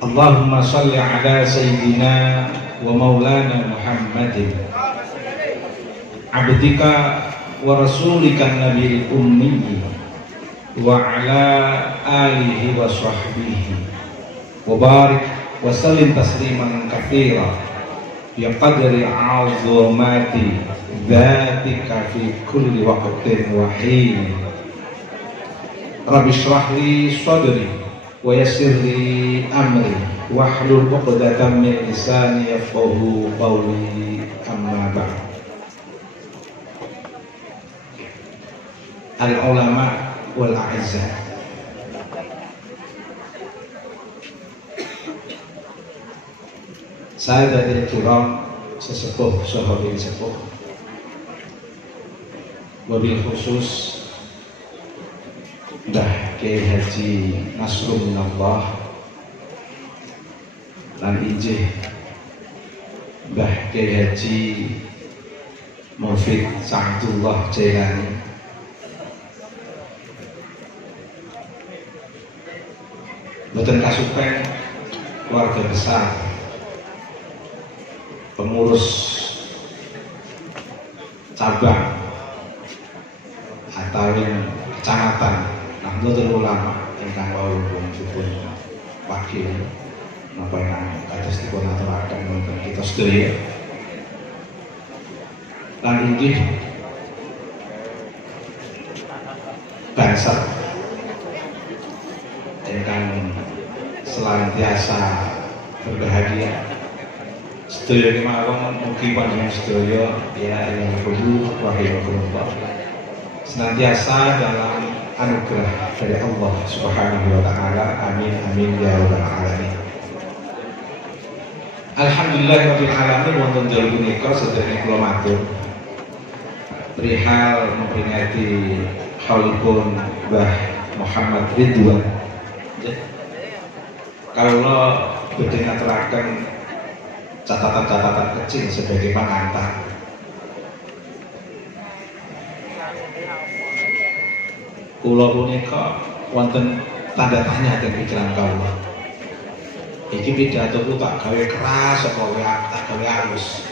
Allahumma salli ala sayyidina wa maulana Muhammadin abdika wa rasulika nabiyil ummi wa ala alihi wa sahbihi wa barik wa sallim tasliman katsira bi qadri 'azamati dzatika fi kulli waqtin wa hin. Rabbi shrah li sadri wa yassir li amri wahlul 'uqdatam min lisani yafqahu qawli, amma ba'd. Al-ulama wal a'izza, saya dari kiram sesepuh sahabat sepuh, wabil khusus Mbah Kiai Haji Nasrullah lan ijih Mbah Kiai Haji Mufid Sa'dullah Jailani, boten kasupen keluarga besar pengurus cabang atau kecamatan Nahdlatul Ulama ingkang wau pun wakil napa kados dipun aturaken wonten kita sedaya lan inggih bangsa ingkang senantiasa berbahagia sedaya kemawon, mugi panjenengan sedaya ya yang kudu rahimahullah senantiasa dalam anugerah dari Allah Subhanahu wa taala. Amin amin ya rabbal alamin. Alhamdulillahirabbil alamin. Wonten dalu punika sedherek kula matur perihal memperingati haulipun Mbah Muhammad Ridwan. Kalau badhe ngaturaken catatan-catatan kecil sebagai pengantar. Kula punika wonten tanda tanya teng pikiran kula. Iki pidatoku tak gawe keras apa tak gawe halus.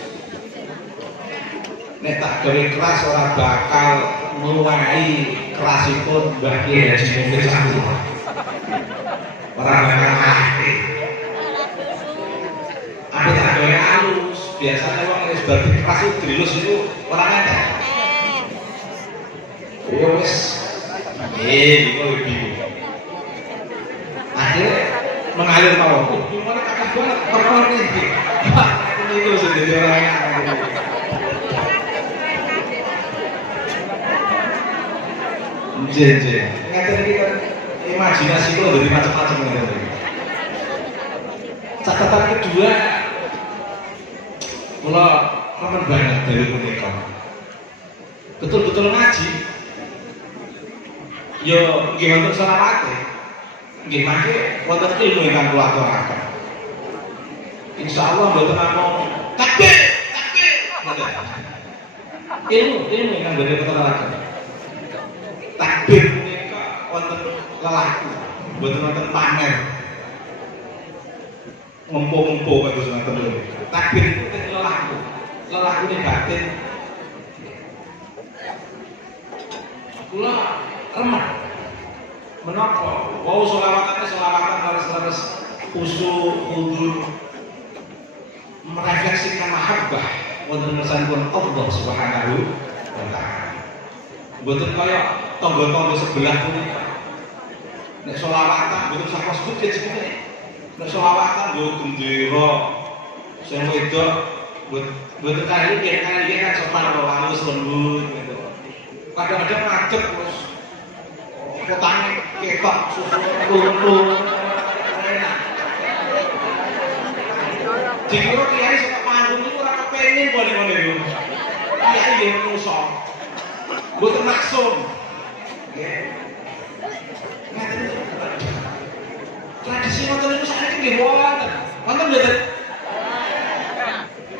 Nek tak gawe keras ora bakal nuwuhi kerasipun Mbah Kiai Haji Mufid Sa'dullah. Ora bakal mati. Ada tak gawe halus, biasanya wong wis babi keras itu dilus itu ora ngentek. Yo wis itu lebih akhirnya mengalir mawon. Gimana kakak banget perkara ini? Itu sendiri orangnya. Jeje, ngerti kita imajinasi itu dari macam-macam ngerti. Catatan kedua, kalau remen banget dari punika, betul-betul ngaji. Yo gimana selawate gimana wonten ilmu ingkang kula aturaken insyaallah mboten namung takbir ilmu ingkang badhe aturaken takbir punika wonten lelaku mboten wonten pamer ngompo-ngompo kados ngoten lho. Takbir punika lelakune batin kula remen menapa wau selawatan terus khusyuk kudu merefleksikan mahabbah wonten ngersanipun Allah Subhanahu wa taala. Mboten kaya tangga-tangga sebelah punika. Nek selawatan mboten saka sebut kecil. Nek selawatan nggo gendera sing wedok mboten kali kan sopan halus lembut gitu. Kadang-kadang ngadeg terus potane ketok susu enak. Dikira kiai sak panggung niku ora kepengin ngene lho. Kiai nggih menungso. Mboten maksum. Nggih. Tradisi ngoten niku sakniki nggih wonten. Wonten mboten?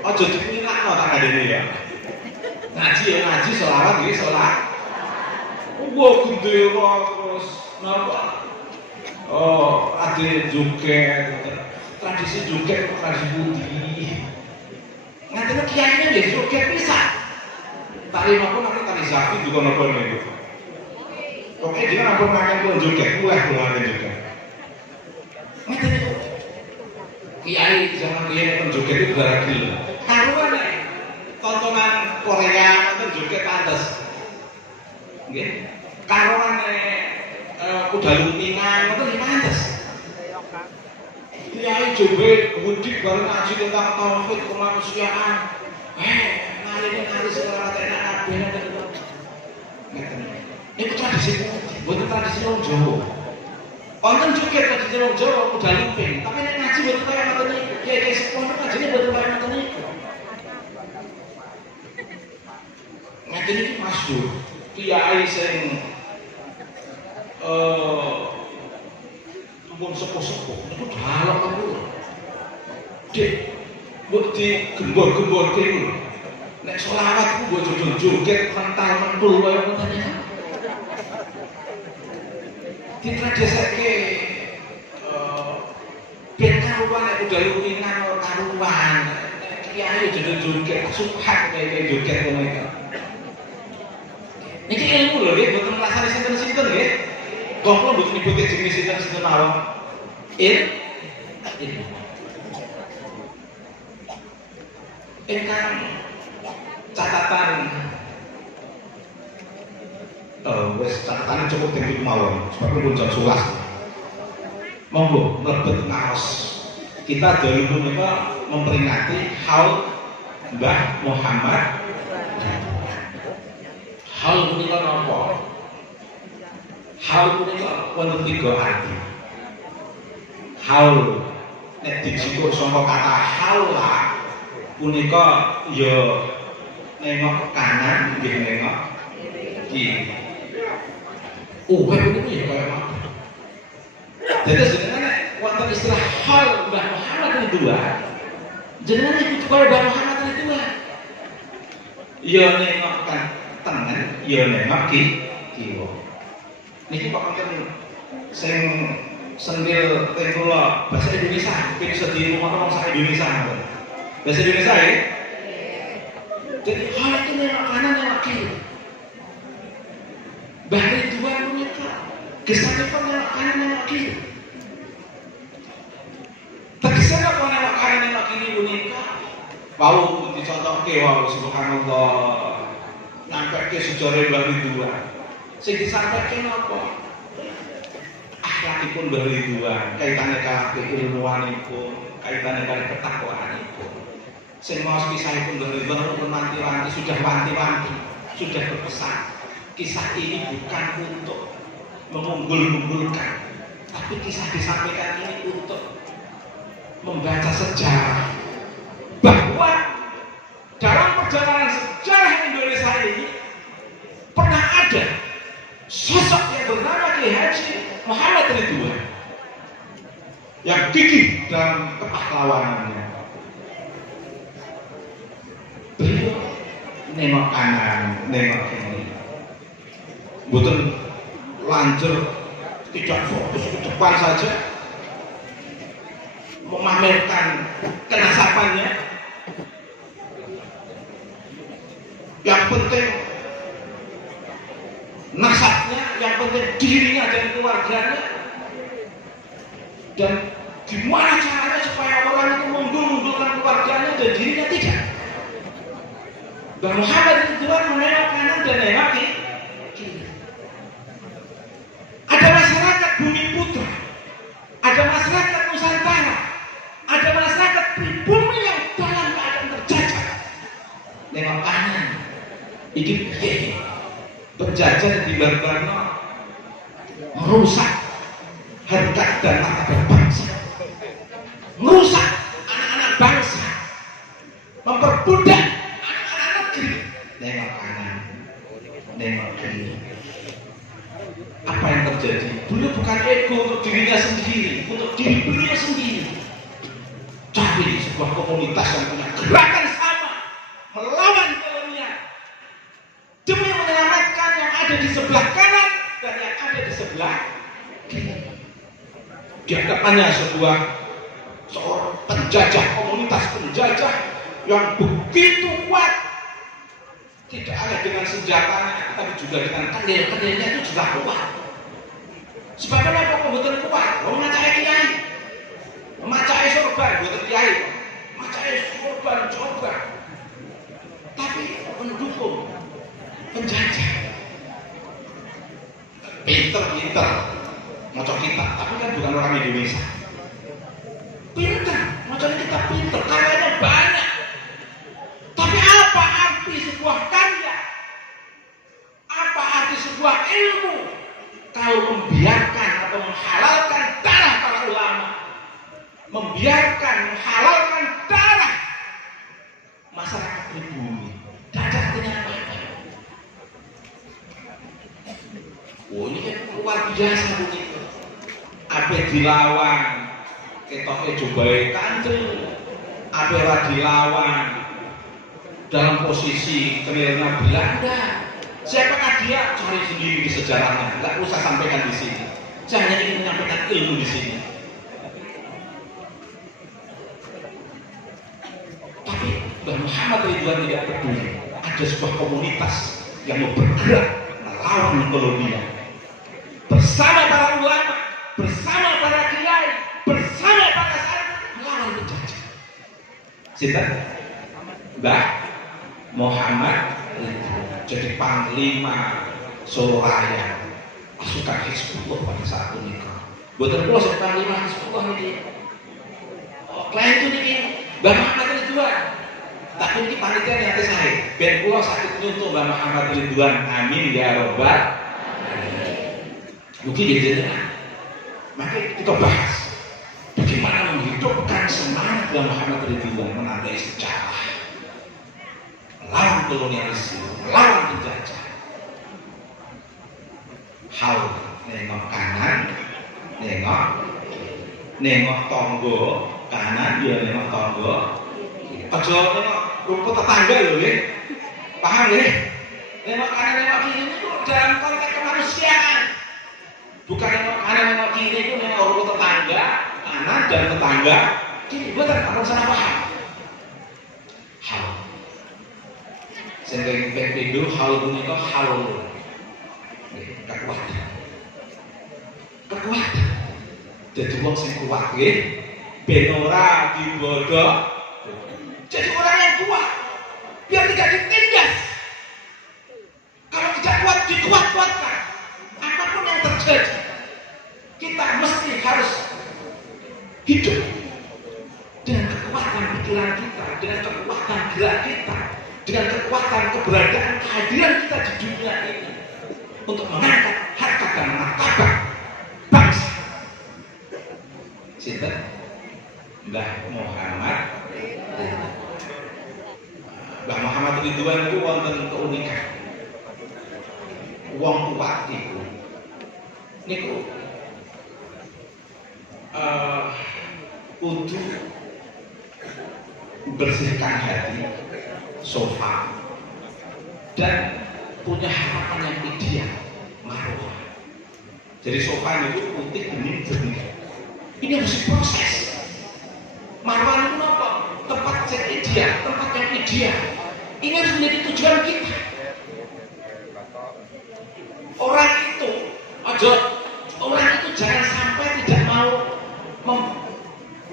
Aja dipinakno tak ngene ya. Ngaji ya ngaji, selawat nggih selawat. Wah gendera terus napa? Oh, ade joget. tradisi joget tradisi budi. Ngantinya kiainya ya joget bisa. Tari maupun nanti tari zafi juga nopon itu. Oke dia nopon makan pun joget, makan joget. Ngantinya kiai zaman dia pun joget itu darah gila. Karuan tontonan Korea nonton joget pantes. Nggih. Karuan kuda lumpingan nonton pantes. Kiai joget mudik bareng ngaji tentang tauhid kemanusiaan. Nari segala enak kabeh ngoten. Itu tradisi, bukan tradisi wong Jawa. Wonten joget tradisi wong Jawa kuda lumping, tapi nek ngaji boten kaya ngoten iki. Kiai sepuh ngajine boten kaya ngoten iki. Ngaten iki masyhur. Kiai sing pun sepuh-sepuh itu dalem aku. Dik, mbok di gembor-gembor kene. Nek selawat ku mbok joget mental mentul kaya ngoten iki. Ditradhisake ben karuan nek udah luwingan karuan. Kiai joget subhan kaya joget ngono iki. Niki ilmu lho nggih, boten ngrasani sinten-sinten nggih. Kok mboten nyebut jenis sinten-sinten mawon. Ingkang catatan wis catatan cukup tinggi mawon sebab pun jam 11. Monggo mlebet ngaos. Kita dulu menika memperingati haul Mbah Muhammad. Haul menika napa? Haul menika wonten 3 arti. Haul nek dijikuk saka kata haula punika ya nengok kanan nggih nengok kiri. Punika ya kaya apa? Jadi jenengan wonten istilah haul Mbah Muhammad itu dua. Jenengan ikut kaya Mbah Muhammad itu dua. Ya nengok kan tengen, ya nengok kiwa. Niki kok wonten sing sendil teng kula bahasa Indonesia, ping sedhi ngomong sak Indonesia. Bahasa Indonesia ya? Jadi hal itu nengok kanan nengok kiri. Bahari dua menika, kesanipun nengok kanan nengok kiri. Tegesane apa nengok kanan nengok kiri menika? Wau dicontohke wau subhanallah. Nampake sejarah bahari dua. Sing disampaikan apa? Akhlakipun Mbah Ridwan, kaitane karo ilmuwanipun, kaitane karo ketakwaanipun. Sing maos kisahipun Mbah Ridwan pun wanti-wanti, sudah wanti-wanti, sudah berpesan. Kisah ini bukan untuk mengunggul-unggulkan, tapi kisah disampaikan ini untuk membaca sejarah bahwa dalam perjalanan sejarah Indonesia ini pernah ada sosok yang bernama Kiai Haji Muhammad Ridwan yang gigih dalam kepahlawanannya. Beliau nengok kanan, nengok kiri, bukan lanjut, tidak fokus ke depan saja, memamerkan kenasapannya. Yang penting nasabnya, yang penting dirinya dan keluarganya, dan gimana caranya supaya orang itu mengunggulkan keluarganya dan dirinya tidak. Mbah Muhammad itu menengok kanan dan nengok kiri. Ada masyarakat Bumi Putra, ada masyarakat Nusantara, ada masyarakat pribumi yang dalam keadaan terjajah. Nengok kanan, ini piye? Penjajah di Barbarno merusak harkat dan martabat bangsa, merusak anak-anak bangsa, memperbudak anak-anak negeri. Nengok kanan, nengok kiri. Apa yang terjadi? Beliau bukan ego untuk dirinya sendiri, untuk diri beliau sendiri. Cari sebuah komunitas yang punya gerakan sama melawan kolonial demi menyelamatkan yang ada di sebelah kanan dan yang ada di sebelah kiri. Di hadapannya sebuah seorang penjajah, komunitas penjajah yang begitu kuat, tidak hanya dengan senjatanya tapi juga dengan kendil-kendilnya itu juga kuat. Sebab apa kok betul kuat? Memacai kiai, memacai sorban, betul kiai, memacai sorban coba, tapi mendukung penjajah. Pinter, macam kita, tapi kan bukan orang Indonesia. Pinter, macam kita pinter, karyanya banyak. Tapi apa arti sebuah karya? Apa arti sebuah ilmu kalau membiarkan atau menghalalkan darah para ulama, membiarkan, menghalalkan darah masyarakat pribumi? Tidak ada artinya apa-apa. Oh, ini kan luar biasa begitu. Apa dilawan, ketoknya jumbai kandel, apa dilawan dalam posisi kemiringan Belanda. Siapakah dia? Cari sendiri di sejarahnya. Enggak usah sampaikan di sini. Saya hanya ingin menyampaikan ilmu di sini. Tapi Mbah Muhammad Ridwan tidak peduli. Ada sebuah komunitas yang mau bergerak melawan kolonial. Bersama para ulama, bersama para kiai, bersama para santri melawan penjajah. Sinten? Mbah Muhammad jadi panglima Suraya pasukan Hizbullah pada saat itu. Buatan pulau saya panglima Hizbullah ini. Oh, klien itu nih, Mbah Muhammad Ridwan. Tapi ini panitia nyata saya. Ben pulau sakit nyuntuh Mbah Muhammad Ridwan. Amin ya robbal. Mungkin jadi maka kita bahas bagaimana menghidupkan semangat Mbah Muhammad Ridwan menandai sejarah. Melawan kolonialisme, melawan penjajah. Hal nengok kanan, nengok tonggo kanan, ya nengok tonggo. Aja nengok rumput tetangga loh ya, paham ya? Nengok kanan, nengok kiri itu dalam konteks kemanusiaan. Bukan nengok kanan, nengok kiri itu nengok rumput tetangga kanan dan tetangga kiri. Bukan apa salah paham. Hal sehingga itu hal itu hal kekuatan. Jadi orang yang kuat, benora dibodoh. Jadi orang yang kuat, biar tidak ditindas. Kalau tidak kuat, dikuat-kuatkan. Apapun yang terjadi, kita mesti harus hidup dengan kekuatan pikiran kita, dengan kekuatan gerak kita, dengan kekuatan keberadaan kehadiran kita di dunia ini untuk mengangkat harkat dan martabat bangsa. Sinten? Mbah Muhammad Ridwan. Mbah Muhammad Ridwan itu wonten keunikan. Wong kuat itu niku kudu bersihkan hati, sofa, dan punya harapan yang ideal, marwah. Jadi sofa itu putih, bening, jernih. Ini harus diproses. Marwah itu apa? Tempat yang ideal, tempat yang ideal. Ini harus menjadi tujuan kita. Orang itu jangan sampai tidak mau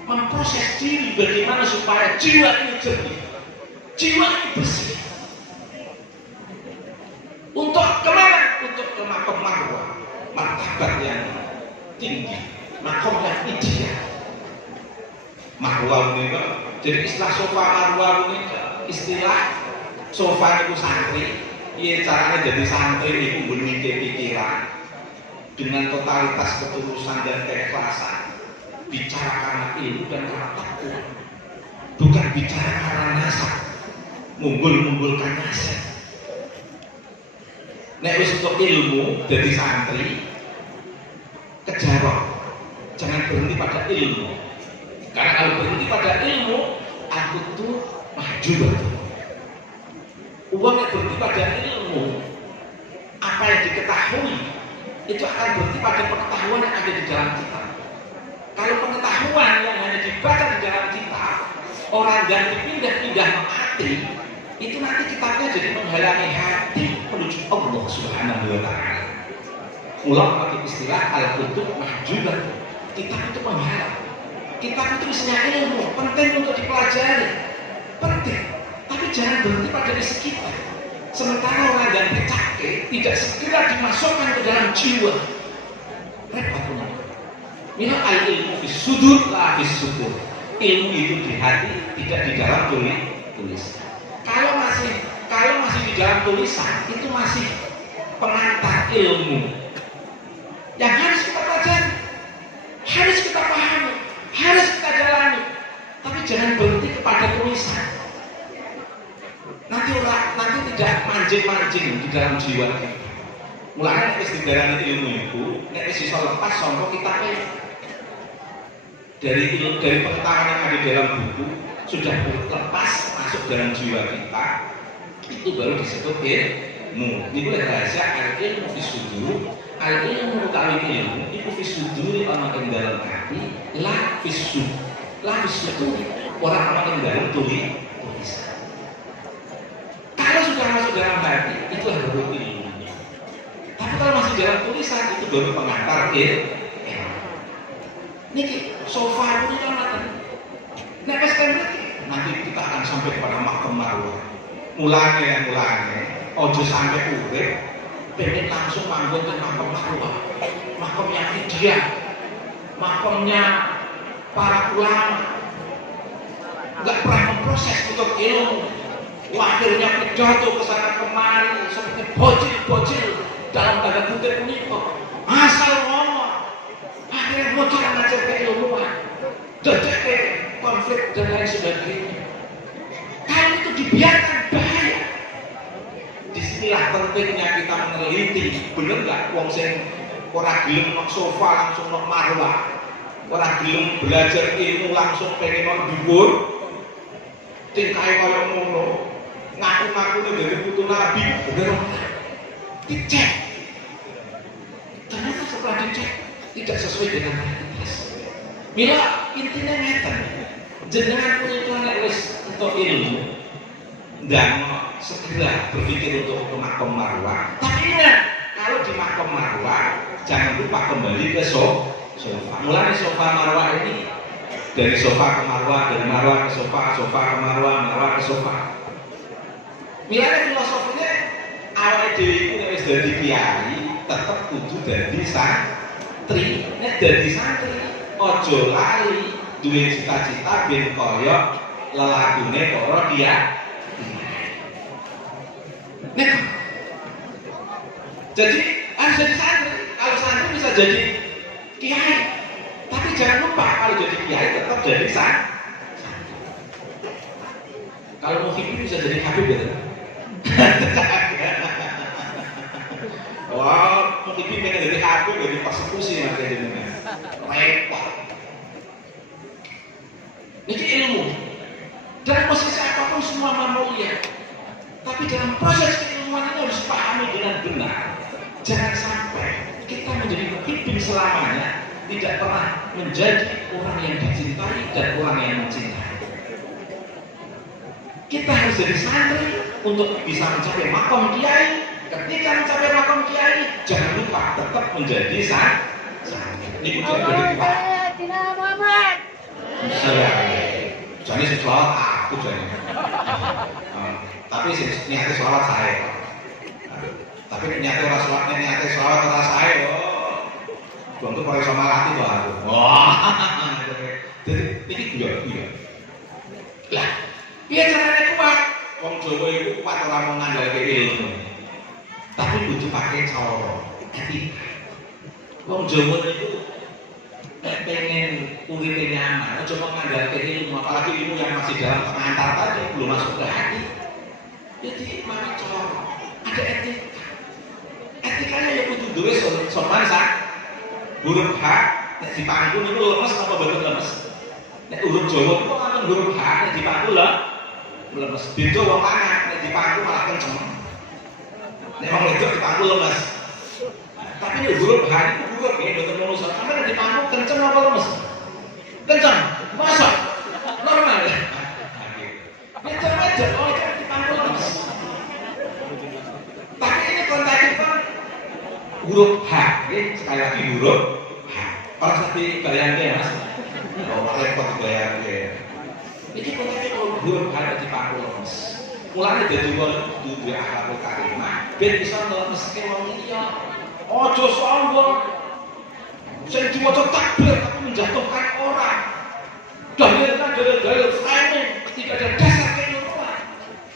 memproses diri bagaimana supaya jiwa ini jernih, jiwa ini bersih. Untuk kemana? Untuk ke makom marwah, martabat yang tinggi, makom yang ideal. Marwah ini kok, jadi istilah sofa marwah ini istilah sofa itu santri. Iya caranya jadi santri itu memiliki pikiran dengan totalitas ketulusan dan keikhlasan. Bicara karena ilmu dan karena takwa, bukan bicara karena nasab, munggul-munggulkan nasab. Nek wis untuk ilmu jadi santri, kejarok, jangan berhenti pada ilmu. Karena kalau berhenti pada ilmu, aku tuh maju betul. Uang yang berhenti pada ilmu, apa yang diketahui itu akan berhenti pada pengetahuan yang ada di dalam kita. Kalau pengetahuan yang hanya di dibaca di dalam kitab, orang yang dipindah-pindah mati, itu nanti kitabnya jadi menghalangi hati menuju Allah Subhanahu wa Ta'ala. Ulang pakai istilah al-kutub mahjubah. Kitab itu menghalang. Kitab itu isinya ilmu, penting untuk dipelajari, penting. Tapi jangan berhenti pada isi kita. Sementara orang yang dicake tidak segera dimasukkan ke dalam jiwa. Repot teman. Mila al-ilmu fis sudur la fis sudur. Ilmu itu di hati, tidak di dalam tulisan. Kalau masih di dalam tulisan, itu masih pengantar ilmu yang harus kita pelajari, harus kita pahami, harus kita jalani. Tapi jangan berhenti kepada tulisan. Nanti tidak mancing-mancing di dalam jiwa kita. Mulanya nek didarani ilmu itu, nek wis iso lepas sangka kitabe. Dari pengetahuan yang ada dalam buku sudah lepas masuk dalam jiwa kita, itu baru disebut ilmu. Ini rahasia al-ilmu fis sudur. Al-ilmu utawi ilmu iku fis sudur ana ing dalam hati, la fis sudur. Ora ana ing dalam tulisan. Kalau sudah masuk dalam hati, itu baru ilmu. Tapi kalau masih dalam tulisan, itu baru pengantar ilmu. Niki sofa ini kan nek wis nanti kita akan sampai kepada mahkamah marwah. Mulane ojo sampai urip pengen langsung manggon ke mahkamah marwah. Makamnya dia, makamnya para ulama. Enggak pernah memproses untuk ilmu. Akhirnya pidato ke sana kemari seperti bocil-bocil dalam tanda kutip menikah. Asal ngomong. Akhirnya bocil ngajar keilmuan. Dedek konflik dan lain sebagainya. Kalau itu dibiarkan bahaya. Disinilah pentingnya kita meneliti, bener nggak? Wong sing ora gelem nang sofa langsung nang marwah, ora gelem belajar ilmu langsung pengen nang dhuwur, tingkahe kaya ngono, ngaku-ngaku dadi putu nabi, bener ora? Dicek. Ternyata setelah dicek tidak sesuai dengan realitas. Mila intinya ngeten. Jenengan punya nek wis untuk ilmu dan segera berpikir untuk ke makam marwah. Tapi ingat, kalau di makam marwah jangan lupa kembali ke sofa. Mulai sofa marwah ini dari sofa ke marwah, dari marwah ke sofa, sofa ke marwah, marwah ke sofa. Milane filosofinya awake dhewe iku nek wis dadi kiai tetep kudu dadi santri. Nek dadi santri aja lali duwe cita-cita ben kaya lelakune kok ora dia. Nek jadi harus jadi santri. Kalau santri bisa jadi kiai. Tapi jangan lupa kalau jadi kiai tetap jadi santri. Kalau mau hidup bisa jadi habib ya. Wah, mau hidup pengen jadi habib jadi persekusi nanti jadinya. Repot. Ini ilmu. Dalam posisi apapun semua mulia. Tapi dalam proses keilmuan itu harus pahami dengan benar. Jangan sampai kita menjadi pemimpin selamanya tidak pernah menjadi orang yang dicintai dan orang yang mencintai. Kita harus jadi santri untuk bisa mencapai makom kiai. Ketika mencapai makom kiai, jangan lupa tetap menjadi santri. Ini ujian kedua. Jadi selawat aku jadi. Tapi niatnya selawat saya. Tapi niatnya orang selawat, niatnya selawat orang saya. Untuk kalau sama hati tuh aku. Wah, jadi ini guyon. Lah, dia caranya kuat. Wong Jawa itu kuat orang mengandalkan ilmu. Tapi butuh pakai cara etika. Wong Jawa itu pengen uripnya nyaman, coba mengandalkan ilmu, apalagi ilmu yang masih dalam pengantar tadi belum masuk ke hati. Jadi mana cara ada etika. Etikanya ya kudu duwe sopan huruf H nek dipangku niku lemes apa boten lemes. Nek huruf Jawa itu kan huruf H nek dipangku lemes. Beda wong lanang nek dipangku malah kenceng. Nek wong wedok dipangku lemes. Tapi nek huruf H itu huruf ya boten ngono sampe nek dipangku kenceng apa lemes? Kenceng. Masa huruf H, sekali lagi huruf H. Pas tadi bayangnya mas, repot bayangnya. Ini konteksnya kalau huruf H di paku lemes. Mulanya dari dua akhlakul karimah, ben bisa ngelemeske wong liya. Ojo sombong. Sing diwaca takbir tapi menjatuhkan orang. Dalil framing, tidak ada dasar keilmuan.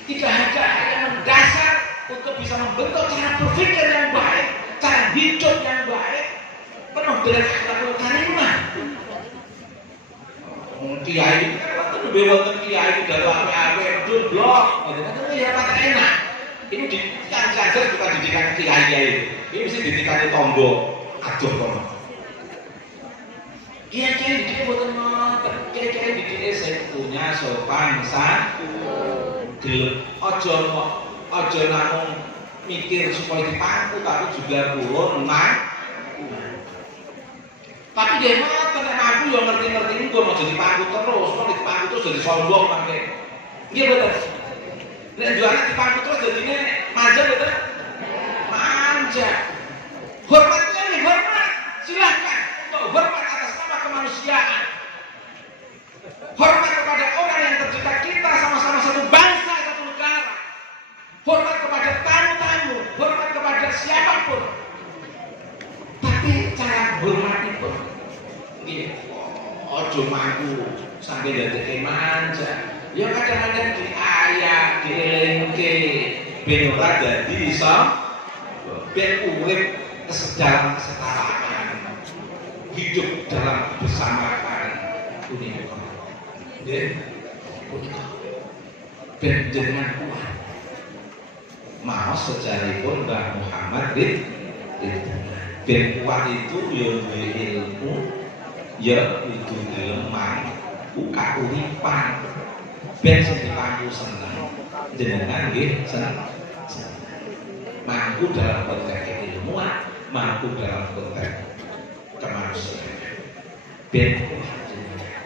Tidak ada yang mendasar untuk bisa membentuk cara berpikir yang baik, cara hidup yang baik, penuh dengan akhlakul karimah. Kiai itu kan waktu lebih wonten kiai itu dari ape-ape medun blok, gitu kan itu ya kata enak. Ini di ajar kita didikan kiai ini mesti didikan tombol aduh kono. Kiai didiknya boten ngoten, kiai didiknya saya punya sopan santun, gelem ojo namung mikir supaya dipangku tapi juga pulun tapi dia mah tenan aku yang ngerti-ngerti itu mau jadi pangku terus, mau dipangku terus jadi sombong mangke. Iya betul. Nek jualan dipangku terus jadinya manja betul. Manja. Hormatnya nih, hormat. Silahkan untuk hormat atas nama kemanusiaan. Hormat kepada orang yang tercinta kita sama-sama satu bangsa, satu negara. Hormat kepada tamu-tamu, hormat kepada siapapun. Tapi cara hormat itu ojo mampu sampai dadeke manja. Ya kadang-kadang diayak, dielengke, ben ora dadi iso ben urip dalam kesetaraan, hidup dalam kebersamaan punika. Nggih. Punika. Ben jenengan kuat. Maos sejarahipun Mbah Muhammad ben kuat itu ya duwe ilmu, ya kudu lemah, buka uripan. Ben sing dipangku seneng, jenengan nggih seneng. Mampu dalam konteks ilmuwan, mampu dalam konteks kemanusiaan. Ben kuat jenengan.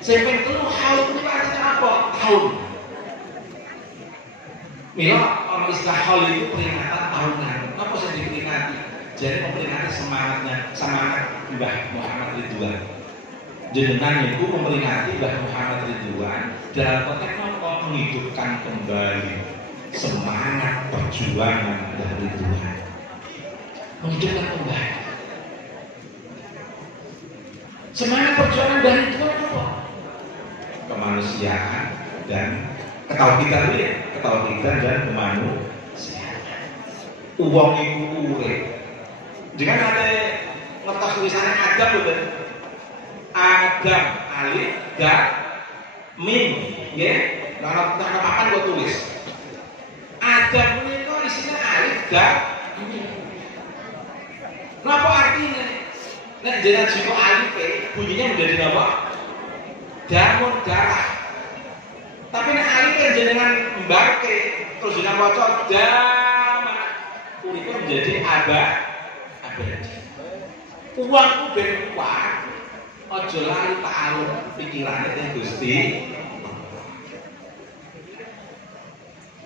Sing ping telu haul niku artinya apa? Haul. Mila ana istilah haul itu peringatan tahunan. Apa sing diperingati? Jadi memperingati semangat Mbah Muhammad Ridwan. Jenengan itu memperingati Mbah Muhammad Ridwan dalam konteks apa? Menghidupkan kembali semangat perjuangan Mbah Ridwan. Menghidupkan kembali semangat perjuangan Mbah Ridwan apa? Kemanusiaan dan ketauhidan dan kemanusiaan. Uang itu urip. Jika ada ngertos tulisannya Adam betul, Adam alif dan mim, ya. Nah papan gua tulis. Adam itu isinya alif dan mim. Apa artinya? Nek jenengan jiko alif bunyinya menjadi apa? Damur darah. Tapi nek alif jenengan mbake terus jenengan waca dama, itu menjadi abadi. Uangku ben kuat, ojo lali ta'aluk pikirannya yang Gusti.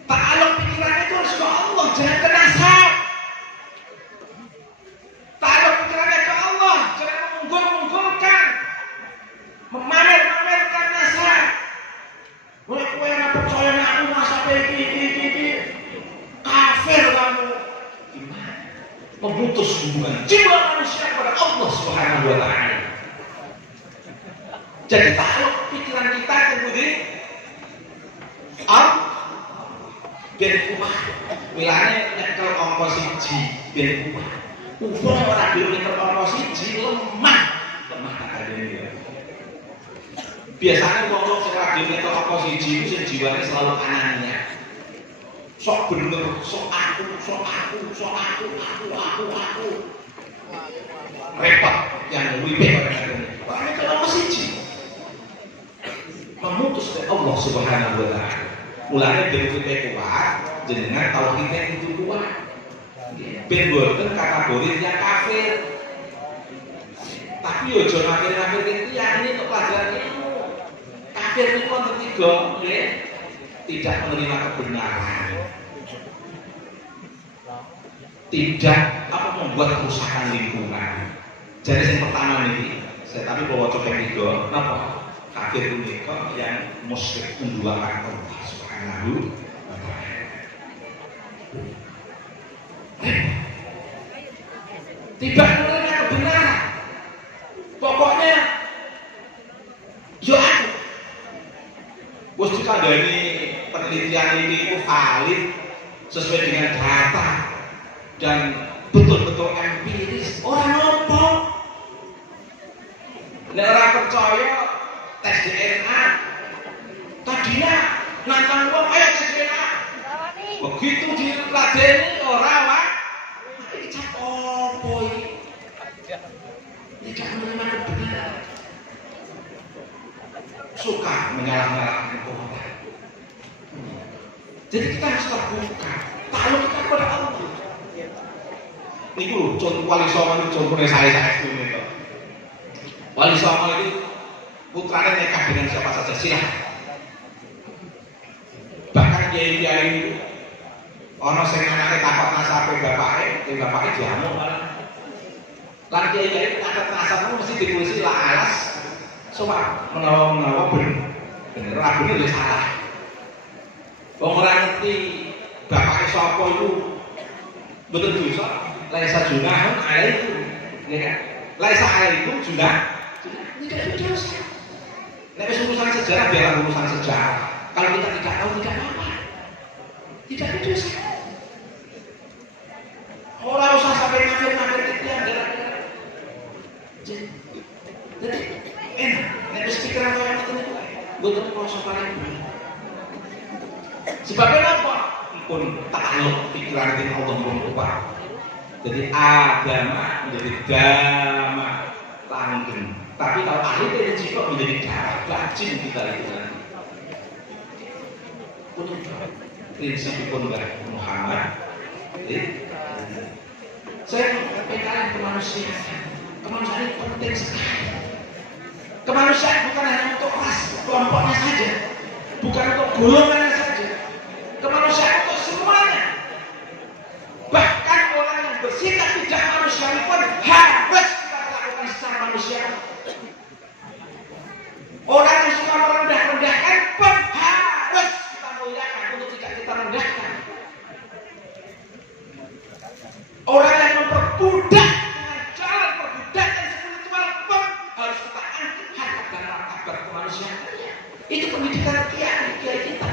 Ta'aluk pikirannya itu harus ke Allah, jangan ke nasab. Ta'aluk pikirannya ke Allah, jangan mengunggul-unggulkan, memamer-mamerkan nasab. Mulai kue yang percaya aku nasab iki kafir kamu. Memutus hubungan jiwa manusia kepada Allah Subhanahu wa Ta'ala. Jadi takluk pikiran kita kemudian ben kuat. Milane nek kalau angka siji ben kuat. Upama ora dhewe nek angka siji lemah kadene. Biasanya wong sing ora dhewe nek angka siji itu sing jiwane selalu anania. Sok bener, sok aku. Repot yang wipe orang kalau siji memutus dari Allah Subhanahu wa Ta'ala. Mulanya dari kita kuat, jenengan tauhidnya itu kuat. Ben boten kategorinya kafir. Tapi yo aja kafir itu ya ini untuk pelajaran ilmu. Kafir itu wonten tiga, nggih. Tidak menerima kebenaran. Tidak apa membuat kerusakan lingkungan. Jadi yang pertama nih, saya tapi bawa copeng itu, apa? Kafir unika yang musyrik menduakan Allah Subhanahu wa ta'ala. Tidak menerima kebenaran. Pokoknya yo aku. Bos kita dari penelitian ini valid sesuai dengan data dan betul-betul empiris. Orang nopo. Nek ora percaya tes DNA. Tadinya nantang wong ayo tes DNA. Begitu diladeni ora wae. Iki cak opo iki? Tidak menerima kebenaran. Suka menyalah-nyalahkan Tuhan. Jadi kita harus terbuka. Takluk kita kepada Allah. Niku contoh Wali Songo itu contohnya saya itu. Wali Songo itu putranya nikah dengan siapa saja silahkan. Bahkan kiai-kiai itu ono sing anake takut nasabe bapake diamuk malah. Lan kiai-kiai takut nasab mesti ditulis la alas. Soal menawa bener rabune wis salah. Wong ora ngerti bapake sapa itu betul dosa. Laisa junahun alaikum. Ya kan? Laisa alaikum junah. Tidak dosa. Nek wis urusan sejarah biarlah urusan sejarah. Kalau kita tidak tahu tidak apa-apa. Tidak dosa. Orang usah sampai nafir itu yang gara-gara. Jadi enak. Nek wis pikiran koyo ngoten iku mboten kuasa paling. Sebabnya apa? Pun takluk pikiran Allah pun kuat. Jadi agama menjadi dhamma langgeng. Tapi kalau ahli dari jika menjadi darah bacin kita itu nanti. Pun prinsip pun Muhammad. Saya mengatakan kemanusiaan. Kemanusiaan itu penting sekali. Kemanusiaan bukan hanya untuk ras kelompoknya saja, bukan untuk golongannya saja. Kemanusiaan untuk semuanya. Bahkan orang yang bersikap tidak manusiawi pun harus kita perlakukan secara manusiawi. Orang yang suka merendah-rendahkan pun harus kita muliakan untuk tidak kita rendahkan. Orang yang memperbudak dengan jalan perbudakan spiritual pun harus kita angkat harkat dan martabat kemanusiaannya. Itu pendidikan kiai kita.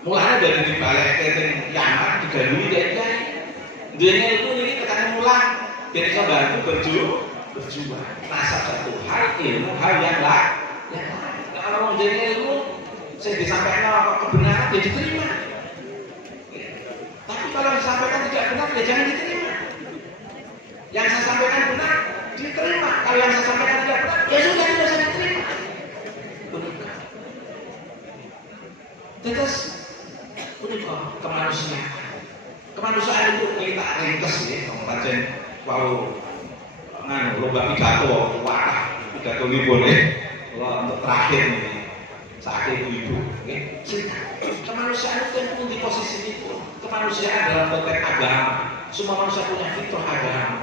Mulanya dari dibalik yang Yaman digandungi dari kiai. Dia itu ini ketemu mulang, biar bisa bantu berjuang. Nasab satu hal, ilmu hal yang lain. Kalau menjadi ilmu, saya disampaikan kebenaran dia diterima. Tapi kalau disampaikan tidak benar, ya jangan diterima. Yang saya sampaikan benar, diterima. Kalau yang saya sampaikan tidak benar, ya sudah tidak usah diterima. Terus, kemanusiaan. Kemanusiaan itu kita ringkes ya, pancen wow, lomba pidato, wah, pidato libur ya. Kalau untuk terakhir nih, saat ibu-ibu, kemanusiaan itu yang di posisi itu. Kemanusiaan dalam konteks agama, semua manusia punya fitrah agama.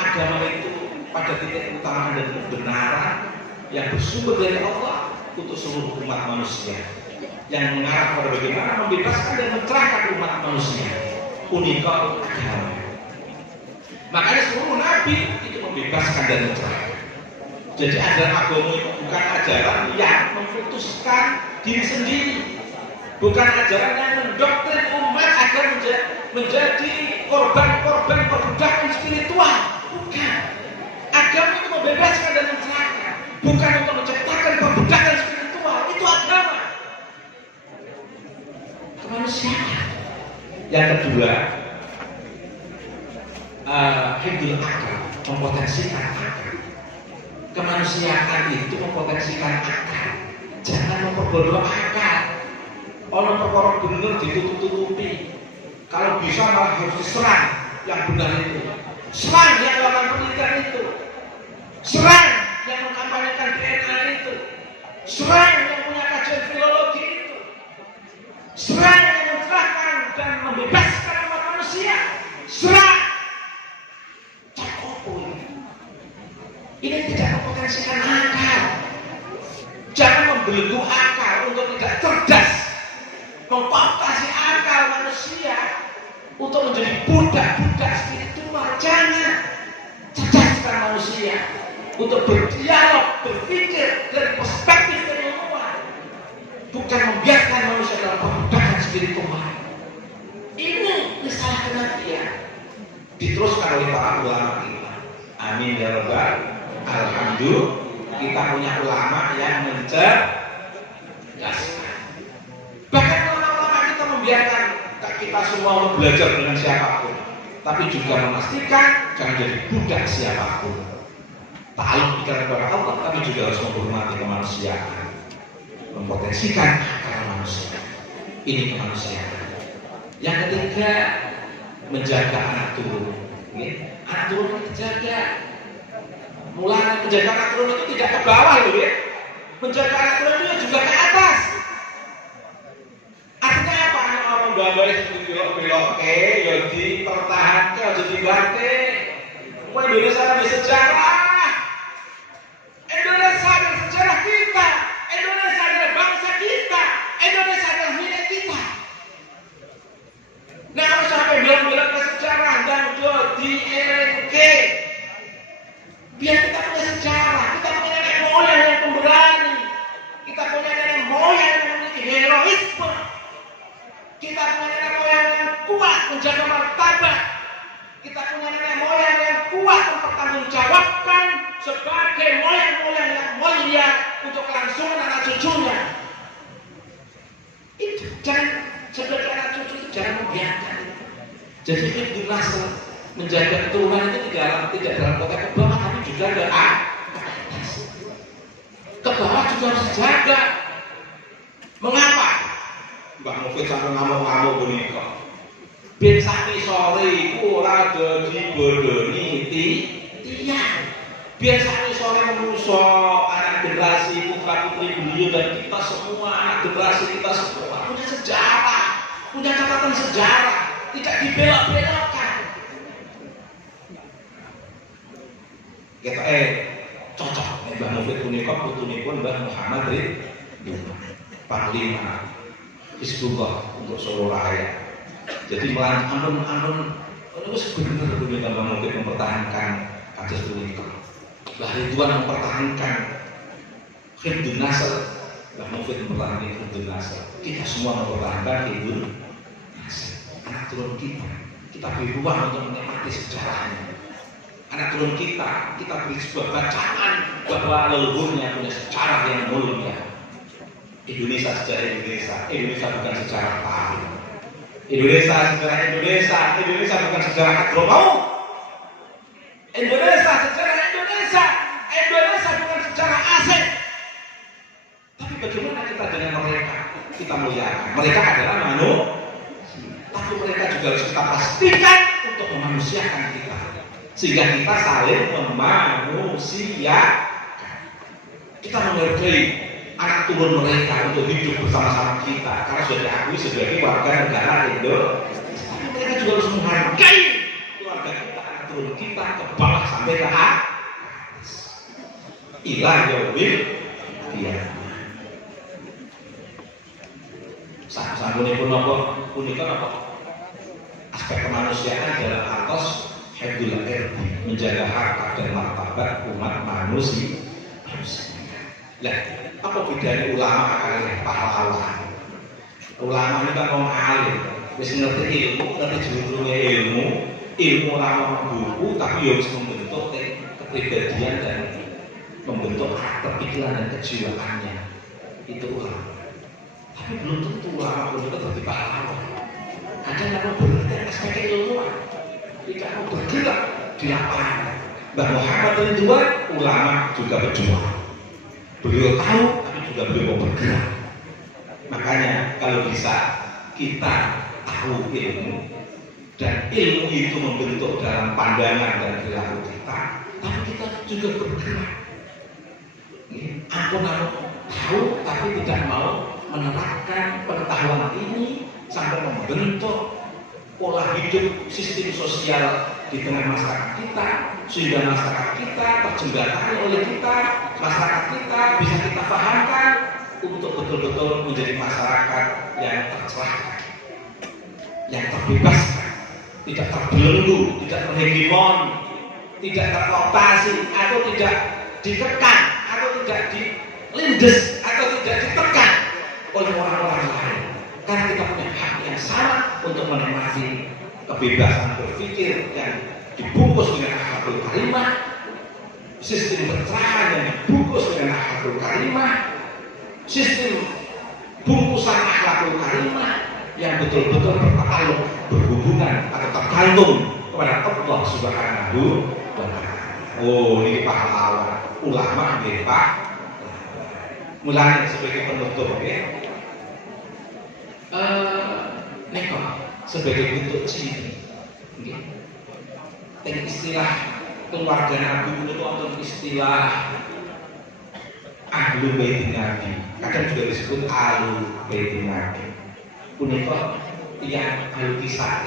Agama itu pada titik utama dan kebenaran yang bersumber dari Allah untuk seluruh umat manusia, yang mengarah pada bagaimana membebaskan dan mencerahkan umat manusia. Unikal agama. Makanya seluruh nabi itu membebaskan dan mencerahkan. Jadi ajaran agama itu bukan ajaran yang memutuskan diri sendiri, bukan ajaran yang mendoktrin umat agar menjadi korban-korban perbudakan spiritual. Bukan. Agama itu membebaskan dan mencerahkan, bukan untuk menciptakan perbudakan spiritual. Itu agama. Kemanusiaan. Yang kedua, hibdul akal, mempotensikan akal. Kemanusiaan itu mempotensikan akal. Jangan memperbodoh akal. Orang perkara benar ditutup-tutupi. Kalau bisa malah harus diserang yang benar itu. Serang yang melakukan penelitian itu. Serang yang mengkampanyekan DNA itu. Serang yang punya kajian filologi itu. Serang yang mencerahkan dan membebaskan umat manusia. Serang Ini tidak mempotensikan akal. Jangan membelenggu akal untuk tidak cerdas, membatasi akal manusia untuk menjadi budak-budak spiritual. Jangan. Cerdaskan manusia untuk berdialog, berpikir dari perspektif keilmuan, bukan membiarkan manusia dalam perbudakan spiritual. Ini risalah kenabian diteruskan oleh para ulama kita. Amin ya rabbal alhamdulillah. Kita punya ulama yang mencerdaskan. Bahkan ulama-ulama kita membiarkan kita semua belajar dengan siapapun, tapi juga memastikan jangan jadi budak siapapun. Takluk pikiran kepada Allah, tapi juga harus menghormati kemanusiaan, mempotensikan akal manusia. Ini kemanusiaan. Yang ketiga, menjaga anak turun. Anak turun dijaga. Mulai menjaga anak turun itu tidak ke bawah loh ya. Menjaga anak turun itu juga ke atas. Artinya apa? Anak orang babai itu belok-belok ya dipertahankan, harus dibantu. Indonesia ada sejarah. Indonesia adalah sejarah kita. Indonesia adalah bangsa kita. Indonesia adalah milik kita. Nah, kalau sampai bilang-bilang ke sejarah dan di RNK, biar kita punya sejarah, kita punya nenek moyang yang pemberani, kita punya nenek moyang yang memiliki heroisme, kita punya nenek moyang yang kuat menjaga martabat, kita punya nenek moyang yang kuat mempertanggungjawabkan sebagai moyang-moyang yang mulia untuk kelangsungan anak cucunya. Itu jangan sebagai anak cucu itu jangan membiarkan. Jadi itu nasl menjaga keturunan itu tidak dalam konteks ke bawah, tapi juga ke atas. Ke bawah juga harus dijaga. Mengapa? Mbak Mufid sampai ngamuk-ngamuk punika. Ben sakni sore iku ora dadi bodoni tiang. Biar sakni sore menungso anak generasi putra putri beliau dan kita semua anak generasi kita semua punya sejarah, punya catatan sejarah, tidak dibelok-belokkan. Kita cocok Mbah Mufid punika putunipun Mbah Muhammad Ridwan Panglima Hizbullah untuk Solo Raya. Jadi amun itu sebenarnya Mbah Mufid mempertahankan kados punika. Mbah Ridwan mempertahankan Hibdun Nasr, Mbah Mufid mempertahankan Hibdun Nasr. Kita semua mempertahankan Hibdun Nasr. Anak turun kita beri ruang untuk menikmati sejarahnya. Anak turun kita beri sebuah bacaan bahwa leluhurnya punya sejarah yang mulia. Indonesia sejarah Indonesia bukan sejarah Paris. Indonesia sejarah Indonesia bukan sejarah Hadromaut. Indonesia sejarah Indonesia bukan sejarah Asing. Tapi bagaimana kita dengan mereka? Kita muliakan. Mereka adalah manusia. Tapi mereka juga harus kita pastikan untuk memanusiakan kita. Sehingga kita saling memanusiakan. Kita menghargai anak turun mereka untuk hidup bersama-sama kita karena sudah diakui sebagai warga negara Indonesia. Tapi mereka juga harus menghargai keluarga kita, anak turun kita ke bawah sampai ke atas. Ilah yaumil qiyamah. Sampun-sampun punika apa? Aspek kemanusiaan dalam atas hifdzul irdi, menjaga harkat dan martabat umat manusia. Lah, apa bedanya ulama kalian pahlawan? Ulama ini kan orang alim, wis ngerti ilmu, ngerti judulnya ilmu orang buku, tapi harus membentuk kepribadian dan membentuk karakter pikiran dan kejiwaannya. Itu ulama. Tapi belum tentu ulama itu seperti pahlawan. Ada yang mau berhenti aspek ilmuwan, tidak mau bergerak di lapangan. Mbah Muhammad Ridwan ulama juga berjuang. Beliau tahu, tapi juga beliau mau bergerak. Makanya kalau bisa kita tahu ilmu dan ilmu itu membentuk dalam pandangan dan perilaku kita, tapi kita juga bergerak. Aku tahu, tapi tidak mau menerapkan pengetahuan ini sampai membentuk pola hidup sistem sosial di tengah masyarakat kita sehingga masyarakat kita terjembatani oleh kita, masyarakat kita bisa kita pahamkan untuk betul-betul menjadi masyarakat yang tercerahkan, yang terbebaskan, tidak terbelenggu, tidak terhegemon, tidak terkooptasi, atau tidak ditekan, atau tidak dilindes, atau tidak ditekan oleh orang-orang lain. Karena kita punya hak yang sama untuk menikmati kebebasan berpikir yang dibungkus dengan akhlakul karimah, sistem pencerahan yang dibungkus dengan akhlakul karimah, sistem bungkusan akhlakul karimah yang betul-betul berhubungan atau tergantung kepada Allah Subhanahu wa Ta'ala. Oh, ini pahlawan ulama nggih, Pak. Mulane sebagai penutup ya. Nika sebagai bentuk ciri nggih. Istilah keluarga Nabi itu wonten istilah ahlu baitin Nabi. Kadang juga disebut ahlu baitin Nabi. Punika yang ahlu kisah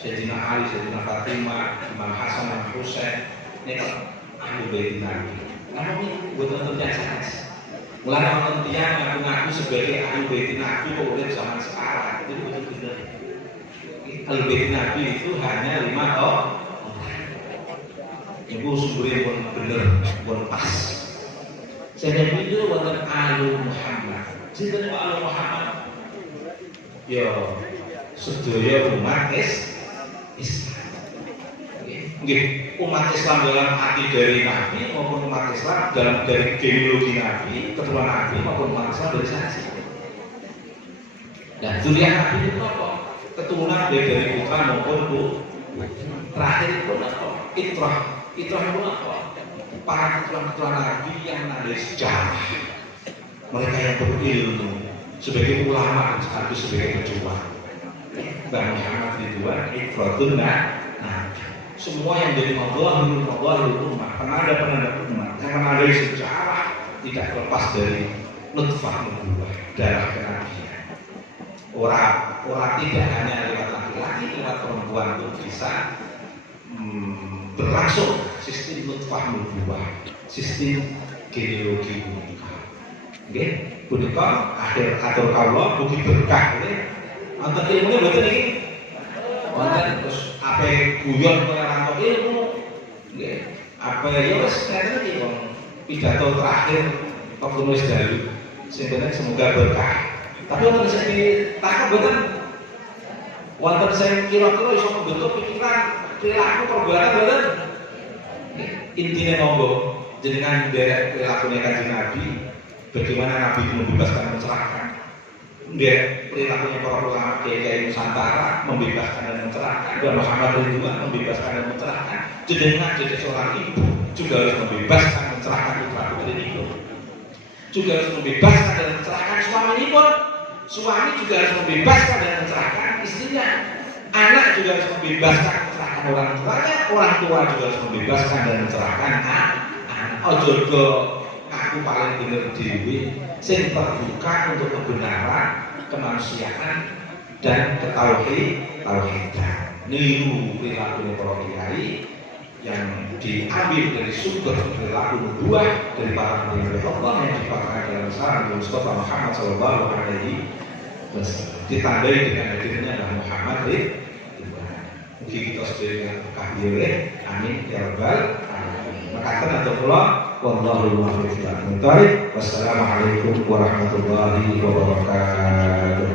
Sayyidina Ali, Sayyidina Fatimah, Imam Hasan, Imam Husain, nika ahlu baitin Nabi. Namun ini bukan tentunya sanes. Mulai orang yang ngaku-ngaku sebagai ahlu baitin Nabi kok urip zaman sekarang itu betul-betul. Ahlu baitin Nabi itu hanya 5 orang. Ibu sumbernya pun bener, pun pas. Saya itu wonten Alu Muhammad. Sinten Pak Alu Muhammad? Ya, sedaya umat Islam. Nggih, umat Islam dalam arti dari Nabi maupun umat Islam dalam dari genealogi Nabi, keturunan Nabi maupun umat Islam dari saksi. Dan zuriat Nabi itu apa? Keturunan dari putra maupun terakhir itu apa? Itrah. Itrah itu apa? Para keturunan Nabi yang ada sejarah, mereka yang berilmu sebagai ulama dan sekaligus sebagai pejuang. Mbak Muhammad Ridwan Ikhratun Nabi. Semua yang dari mawahul umat, penanda-penanda umat yang menandai sejarah tidak terlepas dari nutfah nubuwah, darah kenabian. Orang tidak hanya lewat laki-laki, lewat perempuan itu bisa berlangsung sistem nutfah nubuwah, sistem genealogi punika. Nggih, punika akhir atur kawula mugi berkah nggih. Wonten ilmune mboten iki? Wonten terus ape guyon karo ilmu. Nggih. Ape ya wis ngeten iki wong pidato terakhir Pak Penulis Dalu. Sing semoga berkah. Tapi wonten sing ditakok mboten? Wonten sing kira-kira iso membentuk pikiran perilaku perbuatan betul. Intinya monggo jenengan derek perilakunya Kanjeng Nabi, bagaimana Nabi itu membebaskan mencerahkan. Derek perilakunya para ulama kiai Nusantara membebaskan dan mencerahkan. Dan Muhammad Ridwan membebaskan dan mencerahkan. Jenengan jadi seorang ibu juga harus membebaskan mencerahkan putra putri itu. Juga harus membebaskan dan mencerahkan suami pun. Suami juga harus membebaskan dan mencerahkan istrinya. Anak juga harus membebaskan orang tuanya, orang tua juga harus membebaskan dan mencerahkan anak. Ojo aku paling bener dewi, sing terbuka untuk kebenaran, kemanusiaan dan ketauhidan. Niru perilaku para kiai yang diambil dari sumber perilaku nubuwah dari para nabi Allah yang dipakaikan dalam saran Mustafa Muhammad Sallallahu Alaihi Wasallam. Ditandai dengan hadirnya Muhammad Mugi kita sedaya berkah amin ya rabbal alamin. Makaten atau kula wallahu a'lam. Wassalamualaikum warahmatullahi wabarakatuh.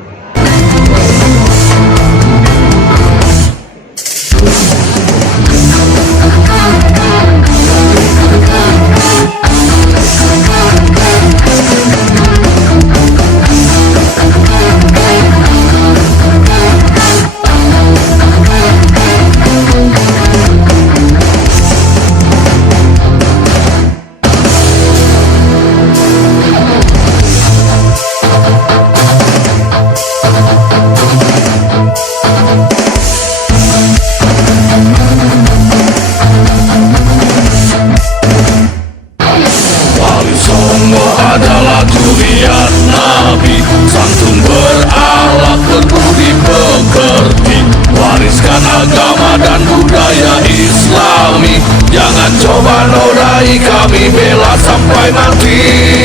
kami bela sampai mati.